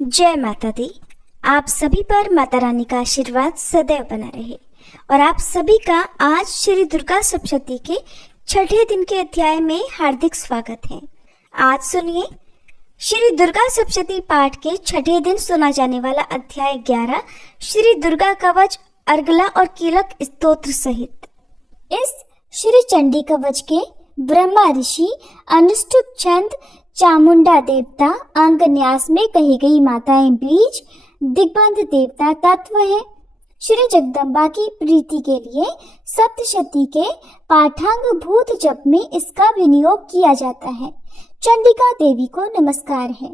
जय माता दी। आप सभी पर माता रानी का आशीर्वाद सदैव बना रहे और आप सभी का आज श्री दुर्गा सप्तशती के छठे दिन के अध्याय में हार्दिक स्वागत है। आज सुनिए श्री दुर्गा सप्तशती पाठ के छठे दिन सुना जाने वाला अध्याय 11 श्री दुर्गा कवच, अर्गला और कीलक स्तोत्र सहित। इस श्री चंडी कवच के ब्रह्मा ऋषि अनुष्टुप छंद चामुंडा देवता अंग न्यास में कही गई माताएं बीज दिग्बंध देवता तत्व है। श्री जगदम्बा की प्रीति के लिए सप्तशती के पाठांग भूत जप में इसका विनियोग किया जाता है। चंडिका देवी को नमस्कार है।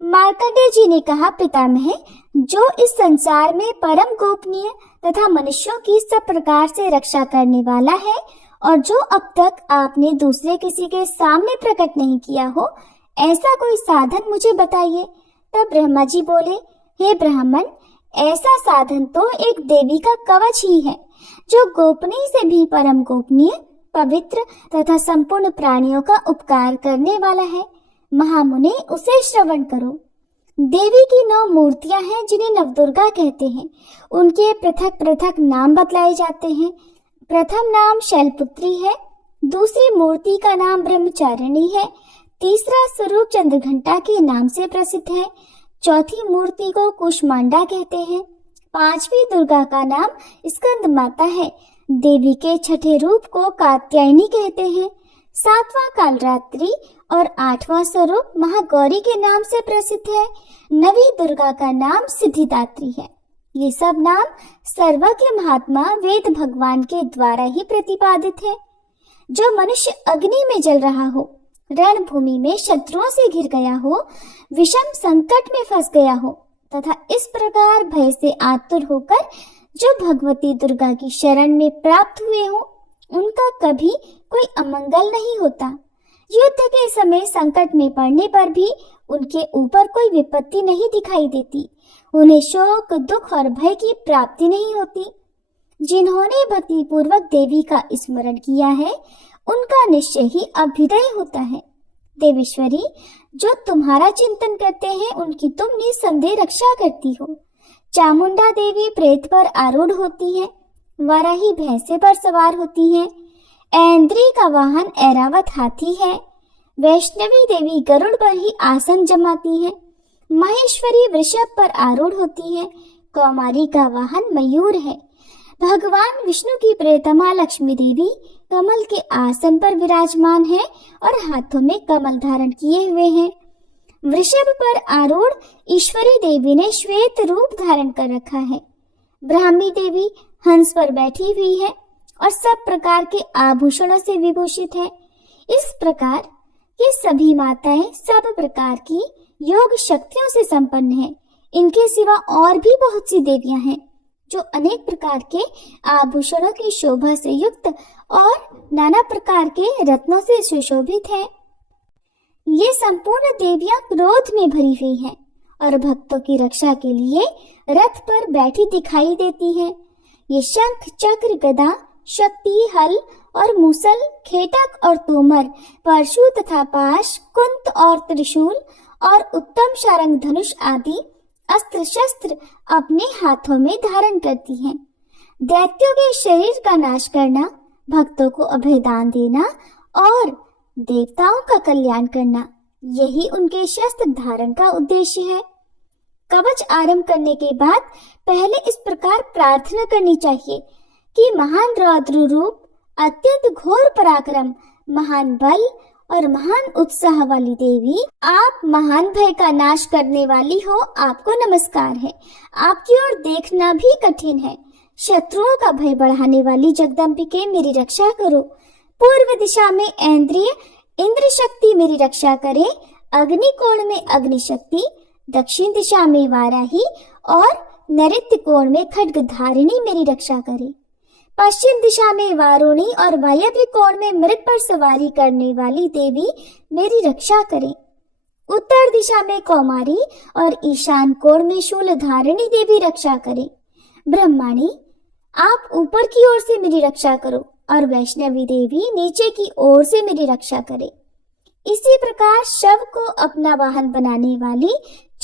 मार्कंडेय जी ने कहा, पितामह, जो इस संसार में परम गोपनीय तथा मनुष्यों की सब प्रकार से रक्षा करने वाला है और जो अब तक आपने दूसरे किसी के सामने प्रकट नहीं किया हो, ऐसा कोई साधन मुझे बताइए। तब ब्रह्मा जी बोले, हे ब्राह्मण, ऐसा साधन तो एक देवी का कवच ही है, जो गोपनीय से भी परम गोपनीय, पवित्र तथा संपूर्ण प्राणियों का उपकार करने वाला है। महामुने, उसे श्रवण करो। देवी की 9 मूर्तियां हैं जिन्हें नवदुर्गा कहते हैं। उनके पृथक पृथक नाम बतलाए जाते हैं। प्रथम नाम शैलपुत्री है, दूसरी मूर्ति का नाम ब्रह्मचारिणी है, तीसरा स्वरूप चंद्रघंटा के नाम से प्रसिद्ध है, चौथी मूर्ति को कुष्मांडा कहते हैं, पांचवी दुर्गा का नाम स्कंद माता है, देवी के छठे रूप को कात्यायनी कहते हैं, सातवां कालरात्रि और 8वां स्वरूप महागौरी के नाम से प्रसिद्ध है, नवी दुर्गा का नाम सिद्धिदात्री है। ये सब नाम सर्वज्ञ महात्मा वेद भगवान के द्वारा ही प्रतिपादित है। जो मनुष्य अग्नि में जल रहा हो, रणभूमि में शत्रुओं से घिर गया हो, विषम संकट में फंस गया हो तथा इस प्रकार भय से आतुर होकर जो भगवती दुर्गा की शरण में प्राप्त हुए हो, उनका कभी कोई अमंगल नहीं होता। युद्ध के समय संकट में पड़ने पर भी उनके ऊपर कोई विपत्ति नहीं दिखाई देती। उन्हें शोक, दुख और भय की प्राप्ति नहीं होती। जिन्होंने भक्ति पूर्वक देवी का स्मरण किया है, उनका निश्चय ही अभ्युदय होता है। देवेश्वरी, जो तुम्हारा चिंतन करते हैं, उनकी तुम निसंदेह रक्षा करती हो। चामुंडा देवी प्रेत पर आरूढ़ होती है, वाराही भैंसे पर सवार होती है, ऐन्द्री का वाहन ऐरावत हाथी है, वैष्णवी देवी गरुड़ पर ही आसन जमाती है, महेश्वरी वृषभ पर आरूढ़ होती है, कौमारी का वाहन मयूर है, भगवान विष्णु की प्रियतमा लक्ष्मी देवी कमल के आसन पर विराजमान है और हाथों में कमल धारण किए हुए हैं। वृषभ पर आरूढ़ ईश्वरी देवी ने श्वेत रूप धारण कर रखा है। ब्राह्मी देवी हंस पर बैठी हुई है और सब प्रकार के आभूषणों से विभूषित है। इस प्रकार ये सभी माताएं सब प्रकार की योग शक्तियों से संपन्न हैं। इनके सिवा और भी बहुत सी देवियां हैं जो अनेक प्रकार के आभूषणों की शोभा से युक्त और नाना प्रकार के रत्नों से सुशोभित है। ये संपूर्ण देवियां क्रोध में भरी हुई हैं और भक्तों की रक्षा के लिए रथ पर बैठी दिखाई देती हैं। ये शंख, चक्र, गदा, शक्ति, हल और मूसल, खेटक और तोमर, परशु तथा पाश, कुंत और त्रिशूल और उत्तम शारंग धनुष आदि अस्त्र शस्त्र अपने हाथों में धारण करती हैं। दैत्यों के शरीर का नाश करना, भक्तों को अभयदान देना और देवताओं का कल्याण करना, यही उनके शस्त्र धारण का उद्देश्य है। कवच आरंभ करने के बाद पहले इस प्रकार प्रार्थना करनी चाहिए कि महान रौद्र रूप, अत्यंत घोर पराक्रम, महान बल और महान उत्साह वाली देवी, आप महान भय का नाश करने वाली हो, आपको नमस्कार है। आपकी ओर देखना भी कठिन है। शत्रुओं का भय बढ़ाने वाली जगदम्बिके, मेरी रक्षा करो। पूर्व दिशा में ऐन्द्रिय इंद्र शक्ति मेरी रक्षा करे। अग्निकोण में अग्नि शक्ति, दक्षिण दिशा में वाराही और नैऋत्य कोण में खड्गधारिणी मेरी रक्षा करे। पश्चिम दिशा में वारुणी और वायव्य कोण में मृग पर सवारी करने वाली देवी मेरी रक्षा करे। उत्तर दिशा में कौमारी और ईशान कोण में शूलधारिणी देवी रक्षा करे। ब्रह्माणी, आप ऊपर की ओर से मेरी रक्षा करो और वैष्णवी देवी नीचे की ओर से मेरी रक्षा करे। इसी प्रकार शव को अपना वाहन बनाने वाली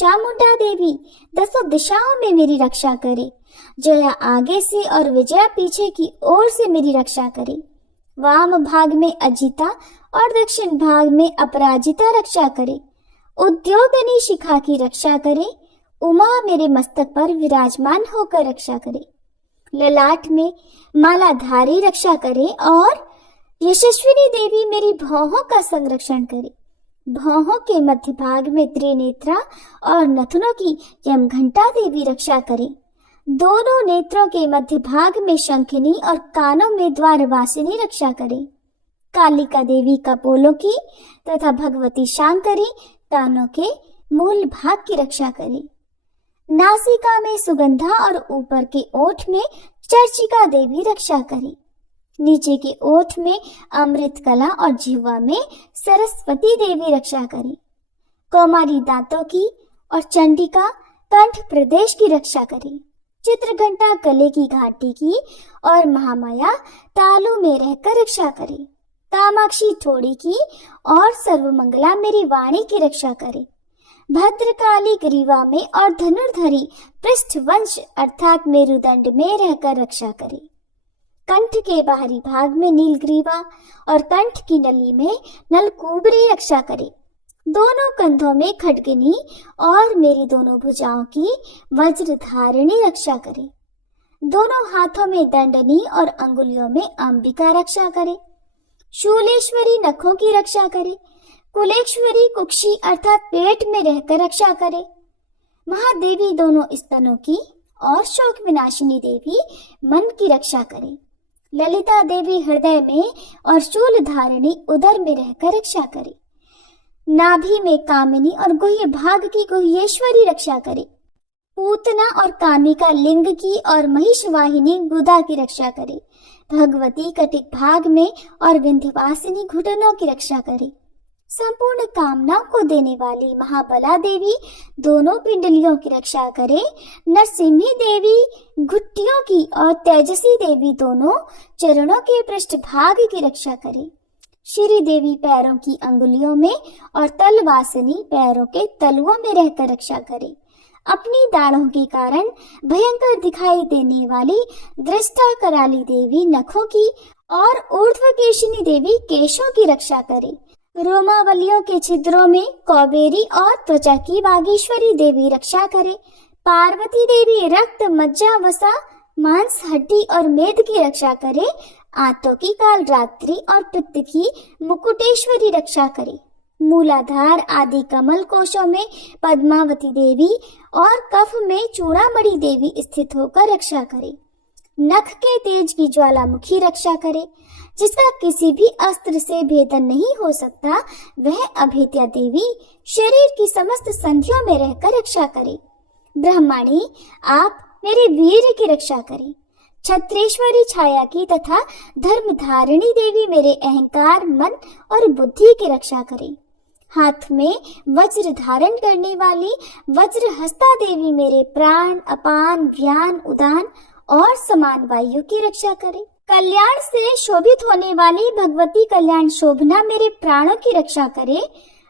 चामुंडा देवी दसों दिशाओं में मेरी रक्षा करे। जया आगे से और विजया पीछे की ओर से मेरी रक्षा करे। वाम भाग में अजिता और दक्षिण भाग में अपराजिता रक्षा करे। उद्योगनी शिखा की रक्षा करे। उमा मेरे मस्तक पर विराजमान होकर रक्षा करे। ललाट में मालाधारी रक्षा करे और यशस्विनी देवी मेरी भौहों का संरक्षण करे। भौहों के मध्य भाग में त्रिनेत्रा और नथुनों की यमघंटा देवी रक्षा करे। दोनों नेत्रों के मध्य भाग में शंखिनी और कानों में द्वारवासिनी रक्षा करे। कालिका देवी कपोलों की तथा भगवती शांकरी कानों के मूल भाग की रक्षा करे। नासिका में सुगंधा और ऊपर के ओठ में चर्चिका देवी रक्षा करे। नीचे के ओठ में अमृत कला और जिह्वा में सरस्वती देवी रक्षा करे। कौमारी दांतों की और चंडिका कंठ प्रदेश की रक्षा करे। चित्रघंटा गले की घाटी की और महामाया तालू में रहकर रक्षा करे। कामाक्षी थोड़ी की और सर्वमंगला मेरी वाणी की रक्षा करे। भद्रकाली ग्रीवा में और धनुर्धरी पृष्ठवंश अर्थात मेरुदंड में रहकर रक्षा करे। कंठ के बाहरी भाग में नीलग्रीवा और कंठ की नली में नलकूबरी रक्षा करे। दोनों कंधों में खड्गनी और मेरी दोनों भुजाओं की वज्रधारिणी रक्षा करे। दोनों हाथों में दंडनी और अंगुलियों में अंबिका रक्षा करे। शूलेश्वरी नखों की रक्षा करे। कुलेश्वरी कुक्षी अर्थात पेट में रहकर रक्षा करे। महादेवी दोनों स्तनों की और शोक विनाशिनी देवी मन की रक्षा करे। ललिता देवी हृदय में और शूल धारिणी उदर में रहकर रक्षा करे। नाभि में कामिनी और गुह्य भाग की गुह्येश्वरी रक्षा करे। पूतना और कामिका लिंग की और महिषवाहिनी गुदा की रक्षा करे। भगवती कटिक भाग में और विंध्यवासिनी घुटनों की रक्षा करे। संपूर्ण कामनाओं को देने वाली महाबला देवी दोनों पिंडलियों की रक्षा करे। नरसिम्ही देवी घुट्टियों की और तेजसी देवी दोनों चरणों के पृष्ठभाग की रक्षा करे। श्री देवी पैरों की अंगुलियों में और तलवासिनी पैरों के तलुओं में रहकर रक्षा करे। अपनी दाढ़ों के कारण भयंकर दिखाई देने वाली दृष्टा कराली देवी नखों की और ऊर्ध्वकेशिनी देवी केशों की रक्षा करे। रोमावलियों के छिद्रों में कौबेरी और त्वचा की बागेश्वरी देवी रक्षा करे। पार्वती देवी रक्त मज्जा वसा मांस हड्डी और मेद की रक्षा करे। आंतों की काल रात्रि और पित्त की मुकुटेश्वरी रक्षा करे। मूलाधार आदि कमल कोशों में पद्मावती देवी और कफ में चूड़ामणि देवी स्थित होकर रक्षा करे। नख के तेज की ज्वालामुखी रक्षा करे। जिसका किसी भी अस्त्र से भेदन नहीं हो सकता वह अभेद्या देवी शरीर की समस्त संधियों में रहकर रक्षा करे। ब्रह्मणी आप मेरे वीर की रक्षा करे। छत्रेश्वरी छाया की तथा धर्मधारिणी देवी मेरे अहंकार मन और बुद्धि की रक्षा करे। हाथ में वज्र धारण करने वाली वज्रहस्ता देवी मेरे प्राण अपान व्यान उदान और समान वायु की रक्षा करे। कल्याण से शोभित होने वाली भगवती कल्याण शोभना मेरे प्राणों की रक्षा करे।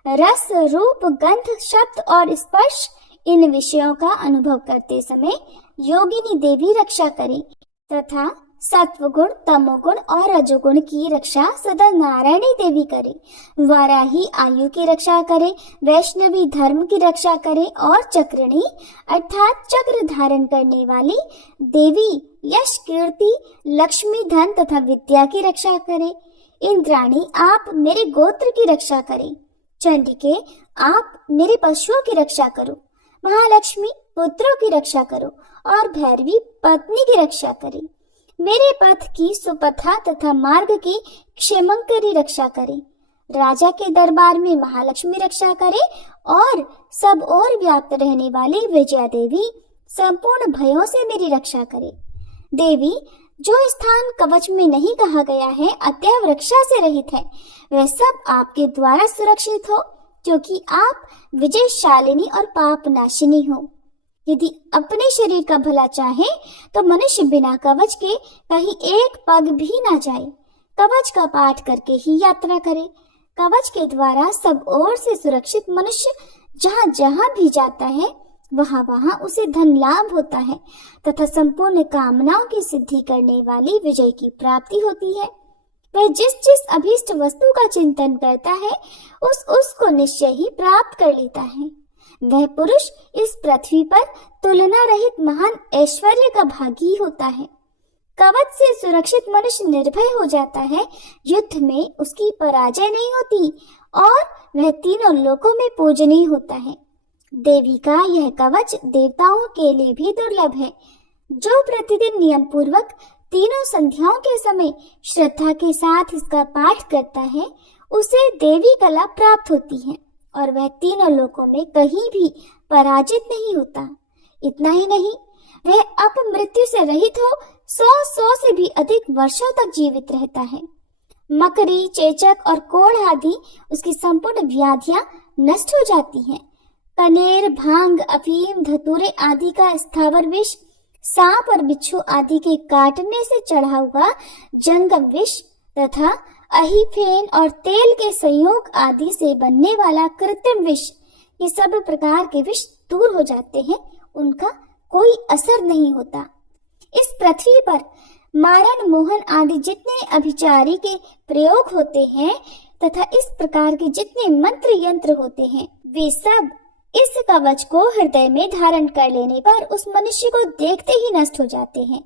रस रूप गंध शब्द और स्पर्श इन विषयों का अनुभव करते समय योगिनी देवी रक्षा करे तथा सत्वगुण तमोगुण और रजोगुण की रक्षा सदा नारायणी देवी करे। वाराही आयु की रक्षा करे। वैष्णवी धर्म की रक्षा करे और चक्रणी अर्थात चक्र धारण करने वाली देवी यश कीर्ति लक्ष्मी धन तथा विद्या की रक्षा करे। इंद्राणी आप मेरे गोत्र की रक्षा करे। चंडिके आप मेरे पशुओं की रक्षा करो। महालक्ष्मी पुत्रों की रक्षा करो और भैरवी पत्नी की रक्षा करे। मेरे पथ की सुपथा तथा मार्ग की क्षेमंकरी रक्षा करे। राजा के दरबार में महालक्ष्मी रक्षा करे और सब ओर व्याप्त रहने वाली विजया देवी संपूर्ण भयों से मेरी रक्षा करे। देवी जो स्थान कवच में नहीं कहा गया है अतएव रक्षा से रहित है वह सब आपके द्वारा सुरक्षित हो क्योंकि आप विजयशालिनी और पाप नाशिनी हो। यदि अपने शरीर का भला चाहे तो मनुष्य बिना कवच के कहीं एक पग भी ना जाए। कवच का पाठ करके ही यात्रा करे। कवच के द्वारा सब ओर से सुरक्षित मनुष्य जहाँ जहाँ भी जाता है वहाँ वहाँ उसे धन लाभ होता है तथा संपूर्ण कामनाओं की सिद्धि करने वाली विजय की प्राप्ति होती है। वह जिस जिस अभीष्ट वस्तु का चिंतन करता है उसको निश्चय ही प्राप्त कर लेता है। वह पुरुष इस पृथ्वी पर तुलना रहित महान ऐश्वर्य का भागी होता है। कवच से सुरक्षित मनुष्य निर्भय हो जाता है, युद्ध में उसकी पराजय नहीं होती और वह तीनों लोकों में पूजनीय होता है। देवी का यह कवच देवताओं के लिए भी दुर्लभ है। जो प्रतिदिन नियम पूर्वक तीनों संध्याओं के समय श्रद्धा के साथ इसका पाठ करता है उसे देवी कला प्राप्त होती है और वह तीनों लोकों में कहीं भी पराजित नहीं होता। इतना ही नहीं, वह अपमृत्यु से रहित हो 100 से भी अधिक वर्षों तक जीवित रहता है। मकड़ी, चेचक और कोढ़ आदि उसकी संपूर्ण व्याधियां नष्ट हो जाती हैं। कनेर, भांग, अफीम, धतूरे आदि का स्थावर विष, सांप और बिच्छू आदि के काटने से चढ़ा हुआ जंगम विष तथा अहिफेन और तेल के संयोग आदि से बनने वाला कृत्रिम विष, ये सब प्रकार के विष दूर हो जाते हैं, उनका कोई असर नहीं होता। इस पृथ्वी पर मारण, मोहन आदि जितने अभिचारी के प्रयोग होते हैं तथा इस प्रकार के जितने मंत्र यंत्र होते हैं वे सब इस कवच को हृदय में धारण कर लेने पर उस मनुष्य को देखते ही नष्ट हो जाते हैं।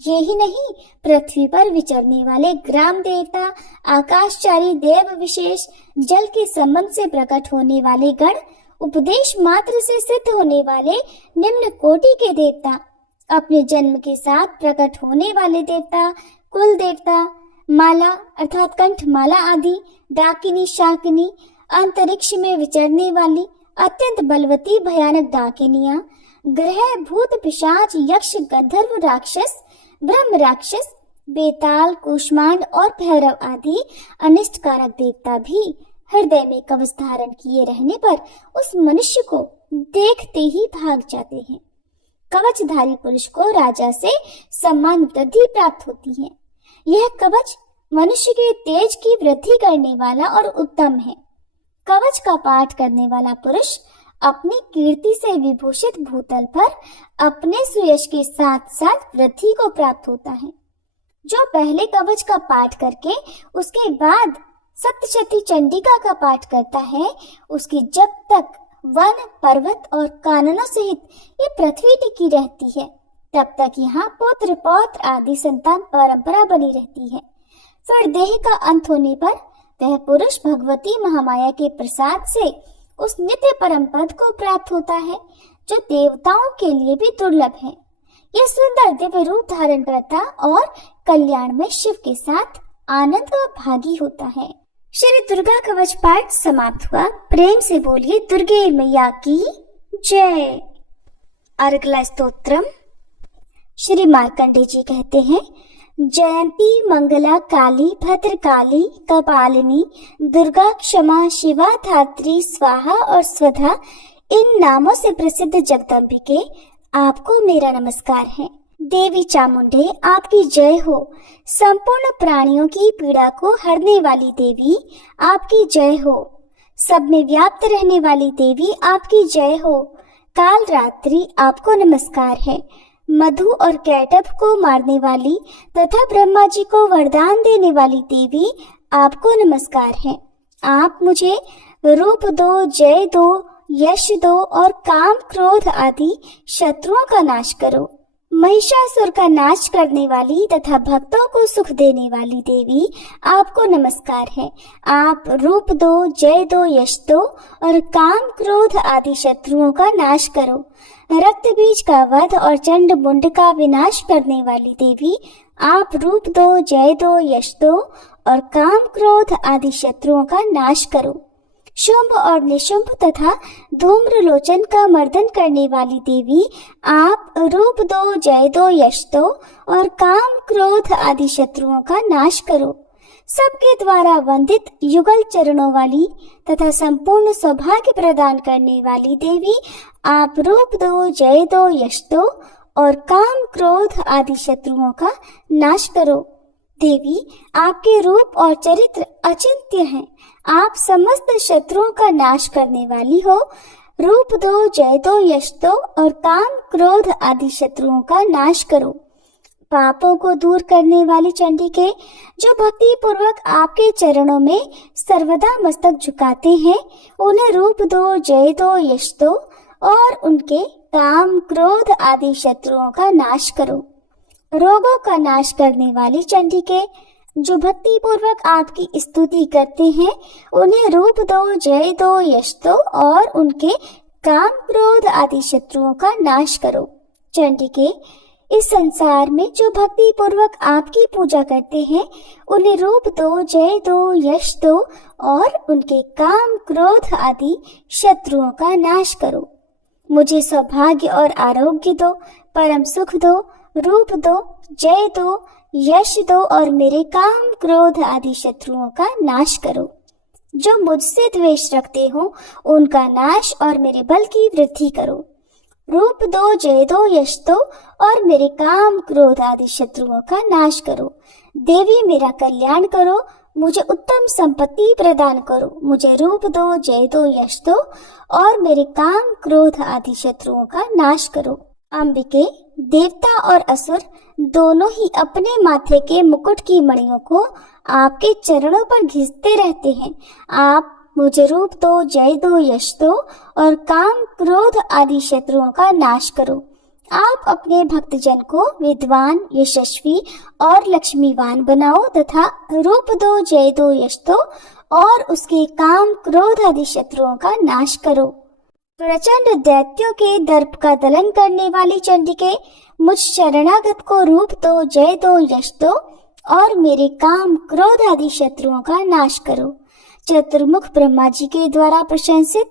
ये ही नहीं, पृथ्वी पर विचरने वाले ग्राम देवता, आकाशचारी देव विशेष, जल के संबंध से प्रकट होने वाले गण, उपदेश मात्र से सिद्ध होने वाले निम्न कोटि के देवता, अपने जन्म के साथ प्रकट होने वाले देवता, कुल देवता, माला अर्थात कंठमाला आदि, डाकिनी, शाकिनी, अंतरिक्ष में विचरने वाली अत्यंत बलवती भयानक डाकिनियां, ग्रह, भूत, पिशाच, यक्ष, गंधर्व, राक्षस, ब्रह्म राक्षस, बेताल, कूष्मांड और भैरव आदि अनिष्टकारक देवता भी हृदय में कवच धारण किए रहने पर उस मनुष्य को देखते ही भाग जाते हैं। कवचधारी पुरुष को राजा से सम्मान वृद्धि प्राप्त होती है। यह कवच मनुष्य के तेज की वृद्धि करने वाला और उत्तम है। कवच का पाठ करने वाला पुरुष अपनी कीर्ति से विभूषित भूतल पर अपने सुयश के साथ साथ वृद्धि को प्राप्त होता है। जो पहले कवच का पाठ करके उसके बाद सप्तशती चंडिका का पाठ करता है, उसकी जब तक वन, पर्वत और काननों सहित ये पृथ्वी टिकी रहती है, तब तक यहाँ पुत्र, पौत्र आदि संतान परंपरा बनी रहती है। फिर देह का अंत होने पर वह पुरुष भगवती महामाया के प्रसाद से उस नित्य परम पद को प्राप्त होता है, जो देवताओं के लिए भी दुर्लभ है। यह सुंदर दिव्य रूप धारण करता और कल्याण में शिव के साथ आनंद का भागी होता है। श्री दुर्गा कवच पाठ समाप्त हुआ। प्रेम से बोलिए दुर्गे मैया की जय। अगला स्तोत्रम श्री मार्कंडेय जी कहते हैं, जयंती मंगला काली भद्रकाली कपालिनी दुर्गा क्षमा शिवा धात्री स्वाहा और स्वधा, इन नामों से प्रसिद्ध जगदम्बिके आपको मेरा नमस्कार है। देवी चामुंडे आपकी जय हो। संपूर्ण प्राणियों की पीड़ा को हरने वाली देवी आपकी जय हो। सब में व्याप्त रहने वाली देवी आपकी जय हो। काल रात्रि आपको नमस्कार है। मधु और कैटभ को मारने वाली तथा ब्रह्मा जी को वरदान देने वाली देवी आपको नमस्कार है। आप मुझे रूप दो, जय दो, यश दो और काम क्रोध आदि शत्रुओं का नाश करो। महिषासुर का नाश करने वाली तथा भक्तों को सुख देने वाली देवी आपको नमस्कार है। आप रूप दो, जय दो, यश दो और काम क्रोध आदि शत्रुओं का नाश करो। रक्त बीज का वध और चंड मुंड का विनाश करने वाली देवी आप रूप दो, जय दो, यश दो और काम क्रोध आदि शत्रुओं का नाश करो। शुंभ और निशुंभ तथा धूम्रलोचन का मर्दन करने वाली देवी आप रूप दो, जय दो, यश दो और काम क्रोध आदि शत्रुओं का नाश करो। सबके द्वारा वंदित युगल चरणों वाली तथा संपूर्ण सौभाग्य प्रदान करने वाली देवी आप रूप दो, जय दो, यश दो और काम क्रोध आदि शत्रुओं का नाश करो। देवी आपके रूप और चरित्र अचिंत्य हैं। आप समस्त शत्रुओं का नाश करने वाली हो। रूप दो, जय दो, यश दो और काम क्रोध आदि शत्रुओं का नाश करो। पापों को दूर करने वाली चंडी के जो भक्ति पूर्वक आपके चरणों में सर्वदा मस्तक झुकाते हैं, उन्हें रूप दो, जय दो, यश दो और उनके काम क्रोध आदि शत्रुओं का नाश करो। रोगों का नाश करने वाली चंडी के जो भक्ति पूर्वक आपकी स्तुति करते हैं, उन्हें रूप दो, जय दो, यश दो और उनके काम क्रोध आदि शत्रुओं का नाश करो। चंडी के इस संसार में जो भक्ति पूर्वक आपकी पूजा करते हैं, उन्हें रूप दो, जय दो, यश दो और उनके काम क्रोध आदि शत्रुओं का नाश करो। मुझे सौभाग्य और आरोग्य दो, परम सुख दो, रूप दो, जय दो, यश दो और मेरे काम क्रोध आदि शत्रुओं का नाश करो। जो मुझसे द्वेष रखते हो, उनका नाश और मेरे बल की वृद्धि करो। रूप दो, जय दो, यश दो और मेरे काम क्रोध आदि शत्रुओं का नाश करो। देवी मेरा कल्याण करो, मुझे उत्तम संपत्ति प्रदान करो। मुझे रूप दो, जय दो, यश दो और मेरे काम क्रोध आदि शत्रुओं का नाश करो। अंबिके, देवता और असुर दोनों ही अपने माथे के मुकुट की मणियों को आपके चरणों पर घिसते रहते हैं। आप मुझे रूप दो, जय दो, यश दो और काम क्रोध आदि शत्रुओं का नाश करो। आप अपने भक्तजन को विद्वान, यशस्वी और लक्ष्मीवान बनाओ तथा रूप दो, जय दो, यश दो और उसके काम क्रोध आदि शत्रुओं का नाश करो। प्रचंड दैत्यों के दर्प का दलन करने वाली चंडिके, मुझ शरणागत को रूप दो, जय दो, यश दो और मेरे काम क्रोध आदि शत्रुओं का नाश करो। चतुर्मुख ब्रह्मा जी के द्वारा प्रशंसित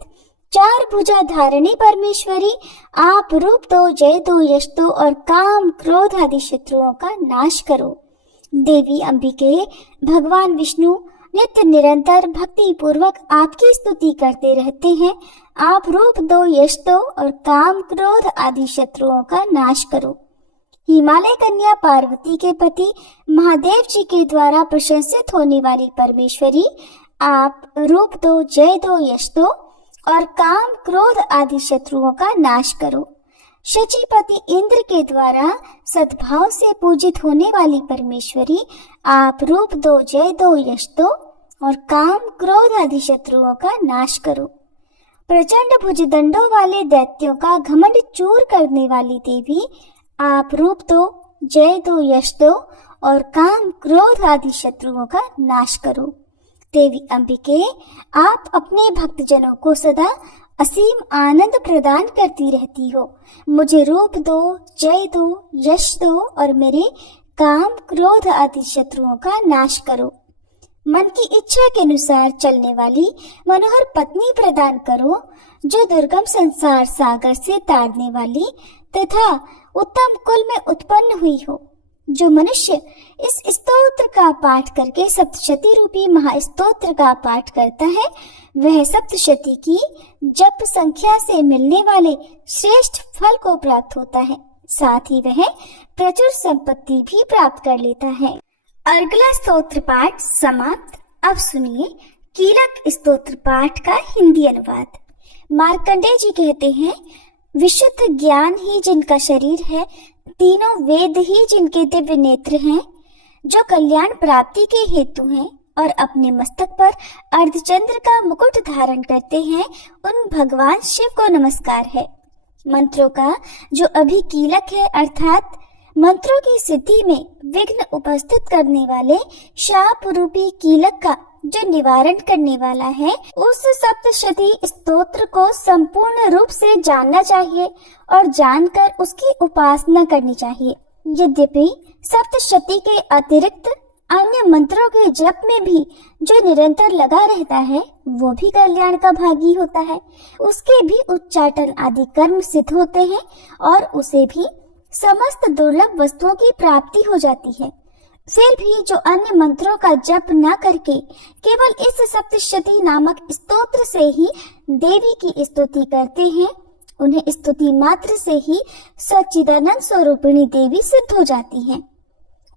चार भुजा धारिणी परमेश्वरी, आप रूप दो, जय दो, यश दो और काम क्रोध आदि शत्रुओं का नाश करो। देवी अंबिके, भगवान विष्णु नित्य निरंतर भक्ति पूर्वक आपकी स्तुति करते रहते हैं। आप रूप दो, यश दो और काम क्रोध आदि शत्रुओं का नाश करो। हिमालय कन्या पार्वती के पति महादेव जी के द्वारा प्रशंसित होने वाली परमेश्वरी, आप रूप दो, जय दो, यश दो और काम क्रोध आदि शत्रुओं का नाश करो। शचीपति इंद्र के द्वारा सद्भाव से पूजित होने वाली परमेश्वरी, आप रूप दो, जय दो, यश दो और काम क्रोध आदि शत्रुओं का नाश करो। प्रचंड भुजदंडों वाले दैत्यों का घमंड चूर करने वाली देवी, आप रूप दो, जय दो, यश दो और काम क्रोध आदि शत्रुओं का नाश करो। देवी अंबिके, आप अपने भक्तजनों को सदा असीम आनंद प्रदान करती रहती हो। मुझे रूप दो, जय दो, यश दो और मेरे काम क्रोध आदि शत्रुओं का नाश करो। मन की इच्छा के अनुसार चलने वाली मनोहर पत्नी प्रदान करो, जो दुर्गम संसार सागर से तारने वाली तथा उत्तम कुल में उत्पन्न हुई हो। जो मनुष्य इस स्तोत्र का पाठ करके सप्तशती रूपी महास्तोत्र का पाठ करता है, वह सप्तशती की जप संख्या से मिलने वाले श्रेष्ठ फल को प्राप्त होता है। साथ ही वह प्रचुर संपत्ति भी प्राप्त कर लेता है। अर्गला स्तोत्र पाठ समाप्त। अब सुनिए कीलक स्तोत्र पाठ का हिंदी अनुवाद। मार्कंडेय जी कहते हैं, विशुद्ध ज्ञान ही जिनका शरीर है, तीनों वेद ही जिनके दिव्य नेत्र हैं, जो कल्याण प्राप्ति के हेतु हैं और अपने मस्तक पर अर्धचंद्र का मुकुट धारण करते हैं, उन भगवान शिव को नमस्कार है। मंत्रों का जो अभी कीलक है, अर्थात मंत्रों की सिद्धि में विघ्न उपस्थित करने वाले शाप रूपी कीलक का जो निवारण करने वाला है, उस सप्तशती स्तोत्र को संपूर्ण रूप से जानना चाहिए और जानकर उसकी उपासना करनी चाहिए। यद्यपि सप्तशती के अतिरिक्त अन्य मंत्रों के जप में भी जो निरंतर लगा रहता है, वो भी कल्याण का भागी होता है। उसके भी उच्चाटन आदि कर्म सिद्ध होते हैं और उसे भी समस्त दुर्लभ वस्तुओं की प्राप्ति हो जाती है। फिर भी जो अन्य मंत्रों का जप न करके केवल इस सप्तशती नामक स्तोत्र से ही देवी की स्तुति करते हैं, उन्हें स्तुति मात्र से ही सच्चिदानंद स्वरूपिणी देवी सिद्ध हो जाती हैं।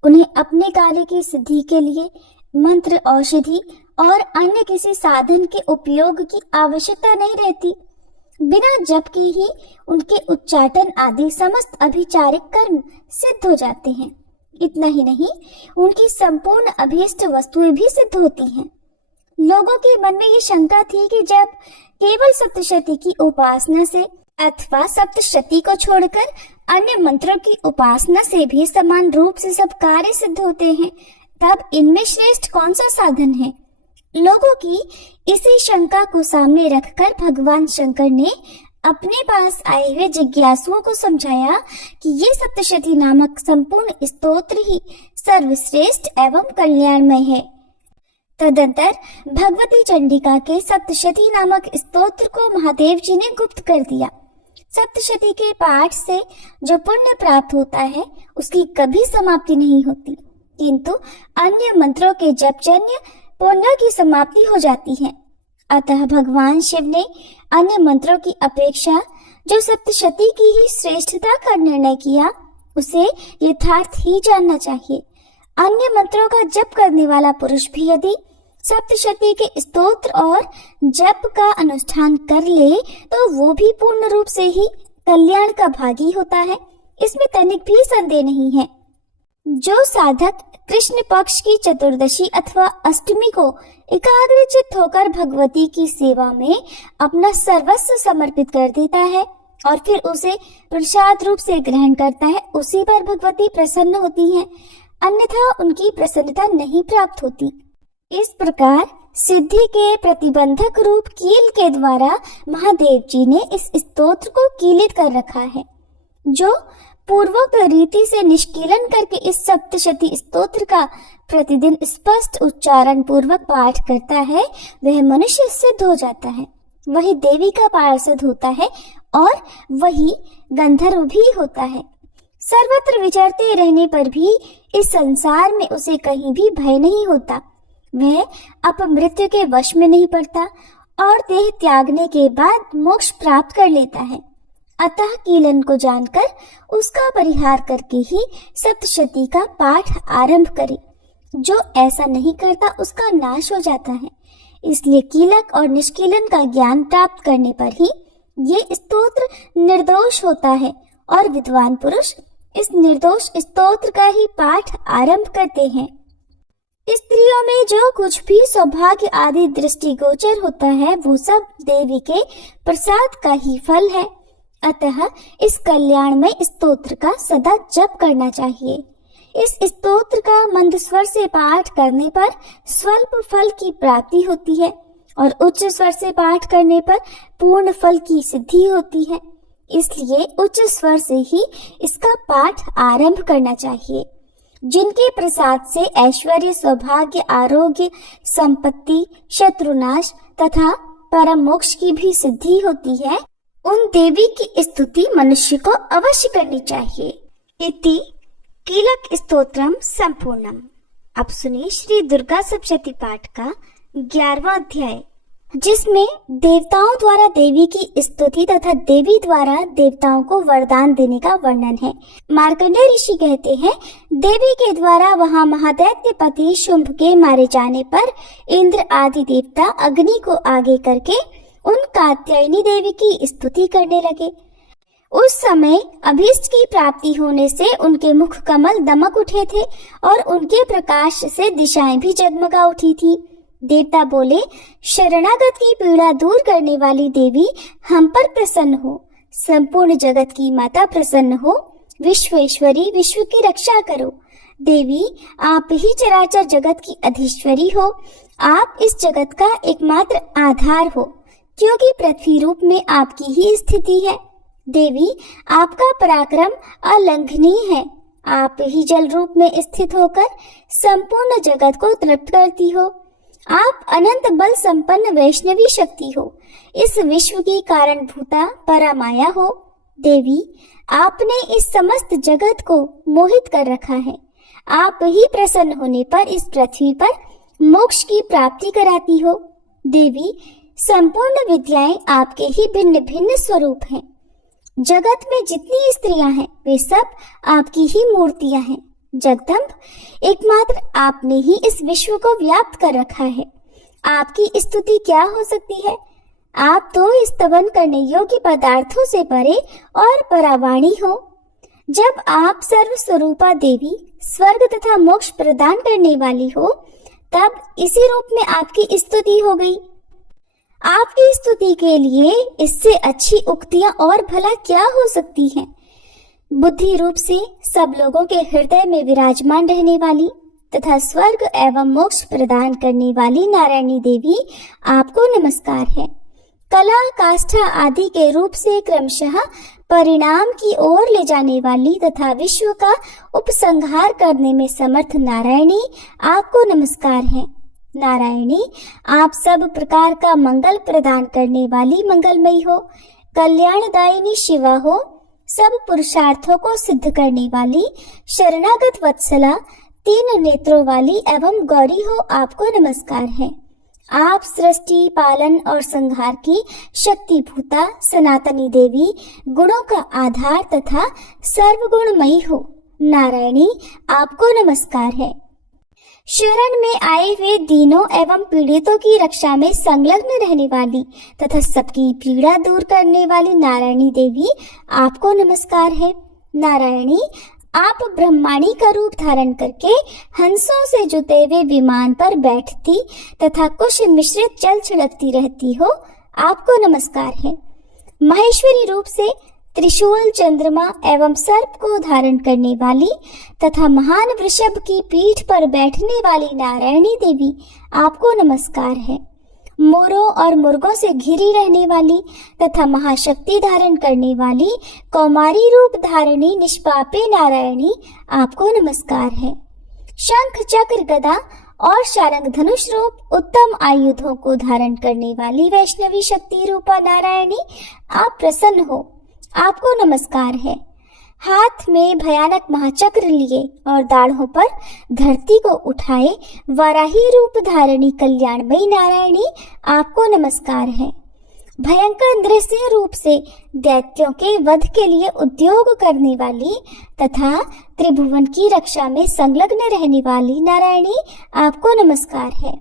उन्हें अपने कार्य की सिद्धि के लिए मंत्र, औषधि और अन्य किसी साधन के उपयोग की आवश्यकता नहीं रहती। बिना जप के ही उनके उच्चाटन आदि समस्त अभिचारिक कर्म सिद्ध हो जाते हैं। इतना ही नहीं, उनकी संपूर्ण अभीष्ट वस्तुएं भी सिद्ध होती हैं। लोगों के मन में ये शंका थी कि जब केवल सप्तशती की उपासना से अथवा सप्तशती को छोड़कर अन्य मंत्रों की उपासना से भी समान रूप से सब कार्य सिद्ध होते हैं, तब इनमें श्रेष्ठ कौन सा साधन है। लोगों की इसी शंका को सामने रखकर भगवान शंकर ने अपने पास आए हुए जिज्ञासुओं को समझाया कि ये सप्तशती नामक संपूर्ण स्तोत्र ही सर्वश्रेष्ठ एवं कल्याणमय है। तदंतर भगवती चंडिका के सप्तशती नामक स्तोत्र को महादेव जी ने गुप्त कर दिया। सप्तशती के पाठ से जो पुण्य प्राप्त होता है उसकी कभी समाप्ति नहीं होती, किंतु अन्य मंत्रों के जपजन्य पुण्य की समाप्ति हो जाती है। अतः भगवान शिव ने अन्य मंत्रों की अपेक्षा जो सप्तशती की ही श्रेष्ठता का निर्णय किया, उसे यथार्थ ही जानना चाहिए। अन्य मंत्रों का जप करने वाला पुरुष भी यदि सप्तशती के स्तोत्र और जप का अनुष्ठान कर ले तो वो भी पूर्ण रूप से ही कल्याण का भागी होता है, इसमें तनिक भी संदेह नहीं है। जो साधक कृष्ण पक्ष की चतुर्दशी अथवा अष्टमी को एकाग्रचित्त होकर भगवती की सेवा में अपना सर्वस्व समर्पित कर देता है और फिर उसे प्रसाद रूप से ग्रहण करता है, उसी पर भगवती प्रसन्न होती हैं, अन्यथा उनकी प्रसन्नता नहीं प्राप्त होती। इस प्रकार सिद्धि के प्रतिबंधक रूप कील के द्वारा महादेव जी ने इस स्तोत्र को कीलित कर रखा है। जो पूर्वोक्त रीति से निष्कीलन करके इस सप्तशती स्तोत्र का प्रतिदिन स्पष्ट उच्चारण पूर्वक पाठ करता है, वह मनुष्य सिद्ध हो जाता है, वही देवी का पार्षद होता है और वही गंधर्व भी होता है। सर्वत्र विचरते रहने पर भी इस संसार में उसे कहीं भी भय नहीं होता, वह अपमृत्यु के वश में नहीं पड़ता और देह त्यागने के बाद मोक्ष प्राप्त कर लेता है। अतः कीलन को जानकर उसका परिहार करके ही सप्तशती का पाठ आरंभ करे। जो ऐसा नहीं करता उसका नाश हो जाता है। इसलिए कीलक और निष्कीलन का ज्ञान प्राप्त करने पर ही ये स्तोत्र निर्दोष होता है और विद्वान पुरुष इस निर्दोष स्तोत्र का ही पाठ आरंभ करते हैं। स्त्रियों में जो कुछ भी सौभाग्य आदि दृष्टिगोचर होता है वो सब देवी के प्रसाद का ही फल है। अतः इस कल्याणमय स्तोत्र का सदा जप करना चाहिए। इस स्तोत्र का मंद स्वर से पाठ करने पर स्वल्प फल की प्राप्ति होती है और उच्च स्वर से पाठ करने पर पूर्ण फल की सिद्धि होती है। इसलिए उच्च स्वर से ही इसका पाठ आरंभ करना चाहिए। जिनके प्रसाद से ऐश्वर्य, सौभाग्य, आरोग्य, संपत्ति, शत्रुनाश तथा परम मोक्ष की भी सिद्धि होती है, उन देवी की स्तुति मनुष्य को अवश्य करनी चाहिए। इति कीलक स्तोत्रम संपूर्णम। अब सुनिए श्री दुर्गा सप्तशती पाठ का 11वां अध्याय, जिसमें देवताओं द्वारा देवी की स्तुति तथा देवी द्वारा देवताओं को वरदान देने का वर्णन है। मार्कंडेय ऋषि कहते हैं, देवी के द्वारा वहां महादैत्यपति शुंभ के मारे जाने पर इंद्र आदि देवता अग्नि को आगे करके उन कात्यायनी देवी की स्तुति करने लगे। उस समय अभीष्ट की प्राप्ति होने से उनके मुख कमल दमक उठे थे और उनके प्रकाश से दिशाएं भी जगमगा उठी थी। देवता बोले, शरणागत की पीड़ा दूर करने वाली देवी हम पर प्रसन्न हो। संपूर्ण जगत की माता प्रसन्न हो। विश्वेश्वरी, विश्व की रक्षा करो। देवी आप ही चराचर जगत की अधीश्वरी हो। आप इस जगत का एकमात्र आधार हो, क्योंकि पृथ्वी रूप में आपकी ही स्थिति है। देवी आपका पराक्रम अलंघनीय है। आप ही जल रूप में स्थित होकर संपूर्ण जगत को तृप्त करती हो। आप अनंत बल संपन्न वैष्णवी शक्ति हो। इस विश्व की कारणभूता परामाया हो। देवी आपने इस समस्त जगत को मोहित कर रखा है। आप ही प्रसन्न होने पर इस पृथ्वी पर मोक्ष की प्राप्ति कराती हो। देवी संपूर्ण विद्याएं आपके ही भिन्न भिन्न स्वरूप हैं। जगत में जितनी स्त्रियां हैं वे सब आपकी ही मूर्तियां हैं। जगदम्ब एकमात्र आपने ही इस विश्व को व्याप्त कर रखा है। आपकी स्तुति क्या हो सकती है। आप तो स्तवन करने योग्य पदार्थों से परे और परावाणी हो। जब आप सर्व स्वरूपा देवी स्वर्ग तथा मोक्ष प्रदान करने वाली हो, तब इसी रूप में आपकी स्तुति हो गई। आपकी स्तुति के लिए इससे अच्छी उक्तियां और भला क्या हो सकती हैं। बुद्धि रूप से सब लोगों के हृदय में विराजमान रहने वाली तथा स्वर्ग एवं मोक्ष प्रदान करने वाली नारायणी देवी, आपको नमस्कार है। कला काष्ठा आदि के रूप से क्रमशः परिणाम की ओर ले जाने वाली तथा विश्व का उपसंहार करने में समर्थ नारायणी, आपको नमस्कार है। नारायणी, आप सब प्रकार का मंगल प्रदान करने वाली मंगलमयी हो, कल्याणदायिनी शिवा हो, सब पुरुषार्थों को सिद्ध करने वाली शरणागत वत्सला, तीन नेत्रों वाली एवं गौरी हो, आपको नमस्कार है। आप सृष्टि पालन और संहार की शक्तिभूता सनातनी देवी, गुणों का आधार तथा सर्वगुणमयी हो। नारायणी, आपको नमस्कार है। शरण में आए हुए दीनों एवं पीड़ितों की रक्षा में संलग्न रहने वाली तथा सबकी पीड़ा दूर करने वाली नारायणी देवी, आपको नमस्कार है। नारायणी, आप ब्रह्माणी का रूप धारण करके हंसों से जुते हुए विमान पर बैठती तथा कुश मिश्रित जल छिड़कती रहती हो, आपको नमस्कार है। महेश्वरी रूप से त्रिशूल, चंद्रमा एवं सर्प को धारण करने वाली तथा महान वृषभ की पीठ पर बैठने वाली नारायणी देवी, आपको नमस्कार है। मोरों और मुर्गों से घिरी रहने वाली तथा महाशक्ति धारण करने वाली कौमारी रूप धारणी निष्पापे नारायणी, आपको नमस्कार है। शंख चक्र गदा और शारंग धनुष रूप उत्तम आयुधों को धारण करने वाली वैष्णवी शक्ति रूपा नारायणी, आप प्रसन्न हो, आपको नमस्कार है। हाथ में भयानक महाचक्र लिए और दाढ़ों पर धरती को उठाए वराही रूप धारणी कल्याणमयी नारायणी, आपको नमस्कार है। भयंकर नृसिंह रूप से दैत्यों के वध के लिए उद्योग करने वाली तथा त्रिभुवन की रक्षा में संलग्न रहने वाली नारायणी, आपको नमस्कार है।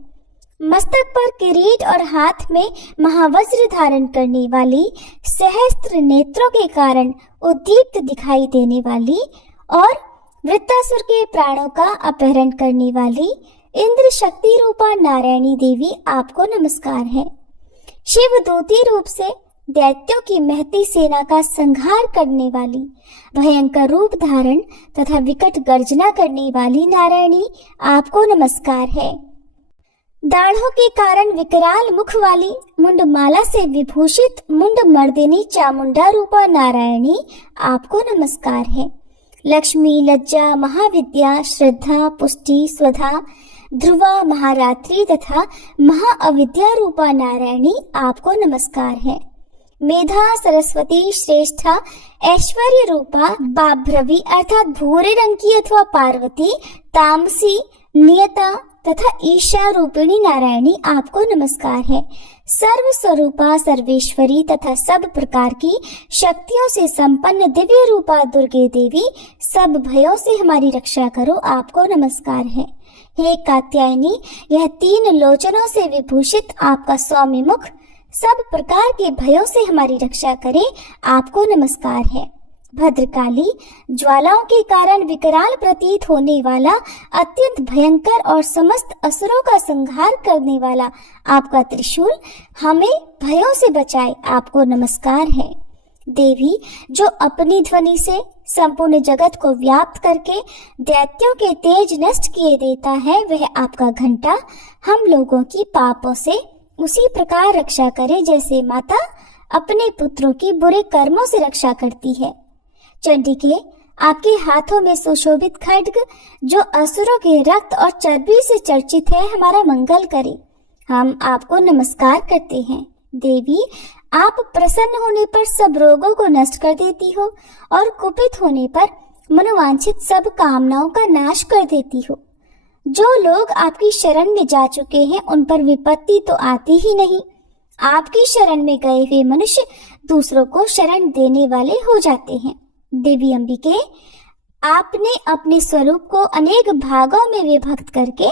मस्तक पर किरीट और हाथ में महावज्र धारण करने वाली, सहस्त्र नेत्रों के कारण उद्दीप्त दिखाई देने वाली और वृत्तासुर के प्राणों का अपहरण करने वाली इंद्र शक्ति रूपा नारायणी देवी, आपको नमस्कार है। शिव दूती रूप से दैत्यों की महती सेना का संहार करने वाली, भयंकर रूप धारण तथा विकट गर्जना करने वाली नारायणी, आपको नमस्कार है। दाढ़ों के कारण विकराल मुख वाली, मुंड माला से विभूषित मुंड मर्दिनी चामुंडा रूपा नारायणी, आपको नमस्कार है। लक्ष्मी, लज्जा, महाविद्या, श्रद्धा, पुष्टि, स्वधा, ध्रुवा, महारात्रि तथा महाअविद्या रूपा नारायणी, आपको नमस्कार है। मेधा, सरस्वती, श्रेष्ठा, ऐश्वर्य रूपा बाभ्रवी अर्थात भूरे रंग की अथवा पार्वती, तामसी, नियता तथा ईशा रूपिणी नारायणी, आपको नमस्कार है। सर्व स्वरूपा सर्वेश्वरी तथा सब प्रकार की शक्तियों से संपन्न दिव्य रूपा दुर्गे देवी, सब भयों से हमारी रक्षा करो, आपको नमस्कार है। हे कात्यायनी, यह तीन लोचनों से विभूषित आपका सौम्य मुख सब प्रकार के भयों से हमारी रक्षा करे, आपको नमस्कार है। भद्रकाली, ज्वालाओं के कारण विकराल प्रतीत होने वाला, अत्यंत भयंकर और समस्त असुरों का संहार करने वाला आपका त्रिशूल हमें भयों से बचाए, आपको नमस्कार है। देवी, जो अपनी ध्वनि से संपूर्ण जगत को व्याप्त करके दैत्यों के तेज नष्ट किए देता है, वह आपका घंटा हम लोगों की पापों से उसी प्रकार रक्षा करे जैसे माता अपने पुत्रों की बुरे कर्मों से रक्षा करती है। चंडिके, आपके हाथों में सुशोभित खड्ग जो असुरों के रक्त और चर्बी से चर्चित है, हमारा मंगल करे, हम आपको नमस्कार करते हैं। देवी, आप प्रसन्न होने पर सब रोगों को नष्ट कर देती हो और कुपित होने पर मनोवांछित सब कामनाओं का नाश कर देती हो। जो लोग आपकी शरण में जा चुके हैं, उन पर विपत्ति तो आती ही नहीं। आपकी शरण में गए हुए मनुष्य दूसरों को शरण देने वाले हो जाते हैं। देवी अंबिके, आपने अपने स्वरूप को अनेक भागों में विभक्त करके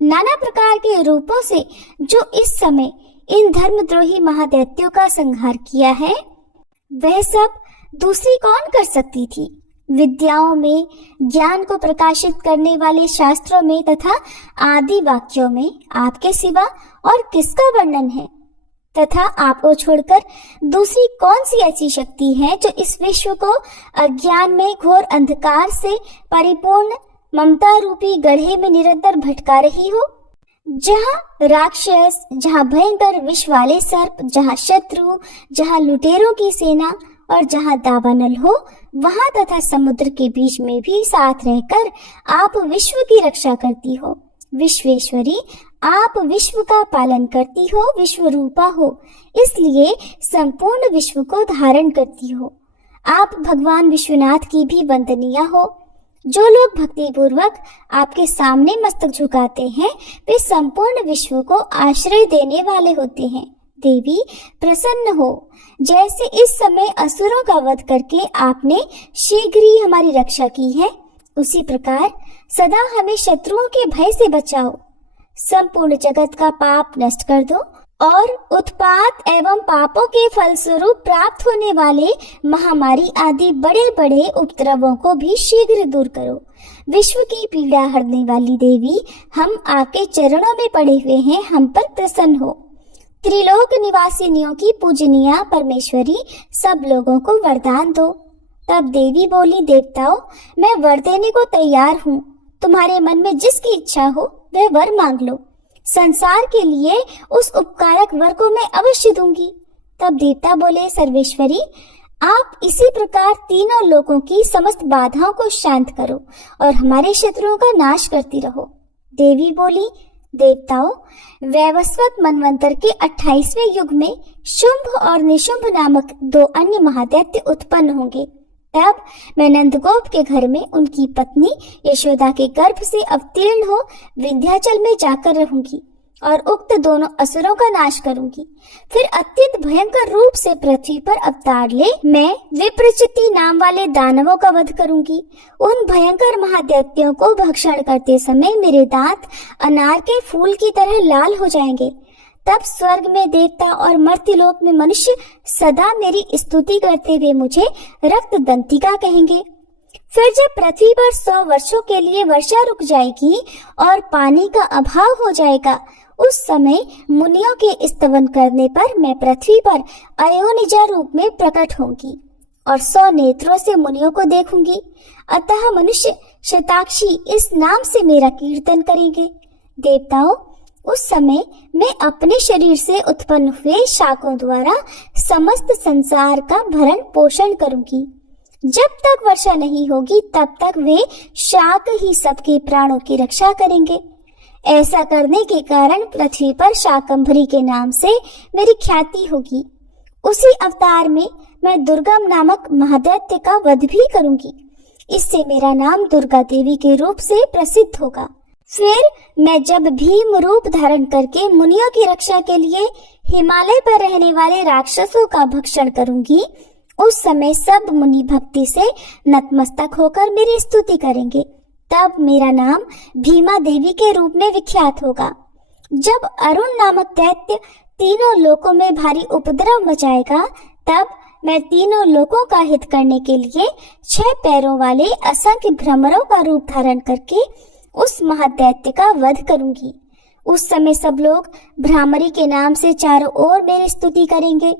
नाना प्रकार के रूपों से जो इस समय इन धर्मद्रोही महादैत्यों का संहार किया है, वह सब दूसरी कौन कर सकती थी। विद्याओं में, ज्ञान को प्रकाशित करने वाले शास्त्रों में तथा आदि वाक्यों में आपके सिवा और किसका वर्णन है, तथा आपको छोड़कर दूसरी कौन सी ऐसी शक्ति है जो इस विश्व को अज्ञान में घोर अंधकार से परिपूर्ण ममता रूपी गड्ढे में निरंतर भटका रही हो। जहाँ राक्षस, जहाँ भयंकर विष वाले सर्प, जहाँ शत्रु, जहाँ लुटेरों की सेना और जहाँ दावानल हो, वहाँ तथा समुद्र के बीच में भी साथ रहकर आप विश्व की रक्षा करती हो। विश्वेश्वरी, आप विश्व का पालन करती हो, विश्व रूपा हो, इसलिए संपूर्ण विश्व को धारण करती हो। आप भगवान विश्वनाथ की भी वंदनीय हो। जो लोग भक्ति पूर्वक आपके सामने मस्तक झुकाते हैं, वे संपूर्ण विश्व को आश्रय देने वाले होते हैं। देवी, प्रसन्न हो। जैसे इस समय असुरों का वध करके आपने शीघ्र ही हमारी रक्षा की है, उसी प्रकार सदा हमें शत्रुओं के भय से बचाओ। संपूर्ण जगत का पाप नष्ट कर दो और उत्पात एवं पापों के फलस्वरूप प्राप्त होने वाले महामारी आदि बड़े बड़े उपद्रवों को भी शीघ्र दूर करो। विश्व की पीड़ा हरने वाली देवी, हम आपके चरणों में पड़े हुए हैं, हम पर प्रसन्न हो। त्रिलोक निवासिनियों की पूजनीय परमेश्वरी, सब लोगों को वरदान दो। तब देवी बोली, देवताओं, मैं वर देने को तैयार हूँ। तुम्हारे मन में जिसकी इच्छा हो वह वर मांग लो। संसार के लिए उस उपकारक वर को मैं अवश्य दूंगी। तब देवता बोले, सर्वेश्वरी, आप इसी प्रकार तीनों लोकों की समस्त बाधाओं को शांत करो और हमारे शत्रुओं का नाश करती रहो। देवी बोली, देवताओं, वैवस्वत मनवंतर के 28वें युग में शुंभ और निशुंभ नामक 2 अन्य महादैत्य उत्पन्न होंगे। तब मैं नंदगोप के घर में उनकी पत्नी यशोदा के गर्भ से अवतीर्ण हो विंध्याचल में जाकर रहूंगी और उक्त दोनों असुरों का नाश करूंगी। फिर अत्यंत भयंकर रूप से पृथ्वी पर अवतार ले मैं विप्रचिति नाम वाले दानवों का वध करूंगी। उन भयंकर महादैत्यों को भक्षण करते समय मेरे दांत अनार के फूल की तरह लाल हो जाएंगे। तब स्वर्ग में देवता और मर्त्यलोक में मनुष्य सदा मेरी स्तुति करते हुए मुझे रक्त दंतिका कहेंगे। फिर जब पृथ्वी पर 100 वर्षों के लिए वर्षा रुक जाएगी और पानी का अभाव हो जाएगा, उस समय मुनियों के स्तवन करने पर मैं पृथ्वी पर अयोनिजा रूप में प्रकट होंगी और 100 नेत्रों से मुनियों को देखूंगी। अतः मनुष्य शताक्षी इस नाम से मेरा कीर्तन करेंगे। देवताओं, उस समय मैं अपने शरीर से उत्पन्न हुए शाकों द्वारा समस्त संसार का भरण पोषण करूंगी। जब तक वर्षा नहीं होगी तब तक वे शाक ही सबके प्राणों की रक्षा करेंगे। ऐसा करने के कारण पृथ्वी पर शाकंभरी के नाम से मेरी ख्याति होगी। उसी अवतार में मैं दुर्गम नामक महादैत्य का वध भी करूंगी। इससे मेरा नाम दुर्गा देवी के रूप से प्रसिद्ध होगा। फिर मैं जब भीम रूप धारण करके मुनियों की रक्षा के लिए हिमालय पर रहने वाले राक्षसों का भक्षण करूंगी, उस समय सब मुनि भक्ति से नतमस्तक होकर मेरी स्तुति करेंगे। तब मेरा नाम भीमा देवी के रूप में विख्यात होगा। जब अरुण नामक दैत्य तीनों लोकों में भारी उपद्रव मचाएगा, तब मैं तीनों लोकों का हित करने के लिए 6 पैरों वाले असंख्य भ्रमरों का रूप धारण करके उस महादैत्य का वध करूंगी। उस समय सब लोग भ्रामरी के नाम से चारों ओर मेरी स्तुति करेंगे।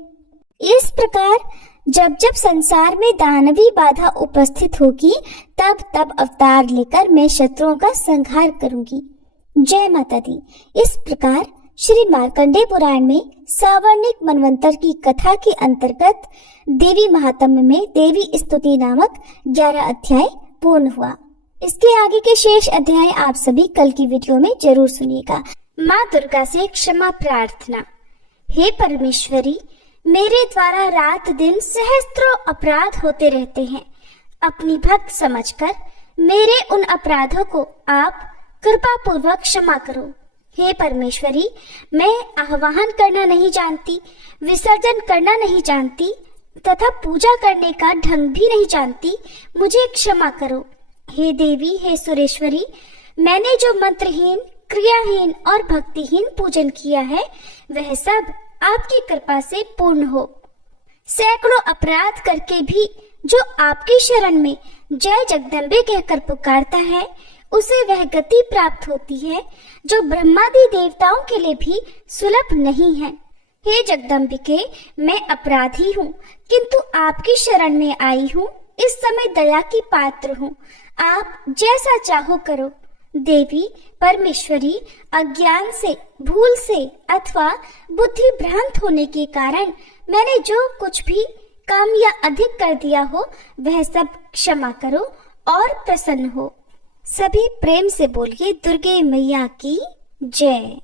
इस प्रकार जब जब संसार में दानवी बाधा उपस्थित होगी, तब तब अवतार लेकर मैं शत्रुओं का संहार करूंगी। जय माता दी। इस प्रकार श्री मार्कंडेय पुराण में सावर्णिक मनवंतर की कथा के अंतर्गत देवी महात्म्य में देवी स्तुति नामक 11 अध्याय पूर्ण हुआ। इसके आगे के शेष अध्याय आप सभी कल की वीडियो में जरूर सुनिएगा। माँ दुर्गा से क्षमा प्रार्थना। हे परमेश्वरी, मेरे द्वारा रात दिन सहस्त्रों अपराध होते रहते हैं। अपनी भक्त समझकर मेरे उन अपराधों को आप कृपा पूर्वक क्षमा करो। हे परमेश्वरी, मैं आह्वान करना नहीं जानती, विसर्जन करना नहीं जानती तथा पूजा करने का ढंग भी नहीं जानती, मुझे क्षमा करो। हे देवी, हे सुरेश्वरी, मैंने जो मंत्रहीन क्रियाहीन और भक्तिहीन पूजन किया है वह सब आपकी कृपा से पूर्ण हो। सैकड़ों अपराध करके भी जो आपकी शरण में जय जगदम्बे कहकर पुकारता है उसे वह गति प्राप्त होती है जो ब्रह्मादि देवताओं के लिए भी सुलभ नहीं है। हे जगदम्बिके, मैं अपराधी हूँ किंतु आपकी शरण में आई हूँ। इस समय दया की पात्र हूँ, आप जैसा चाहो करो। देवी परमेश्वरी, अज्ञान से, भूल से अथवा बुद्धि भ्रांत होने के कारण मैंने जो कुछ भी कम या अधिक कर दिया हो वह सब क्षमा करो और प्रसन्न हो। सभी प्रेम से बोलिए दुर्गे मैया की जय।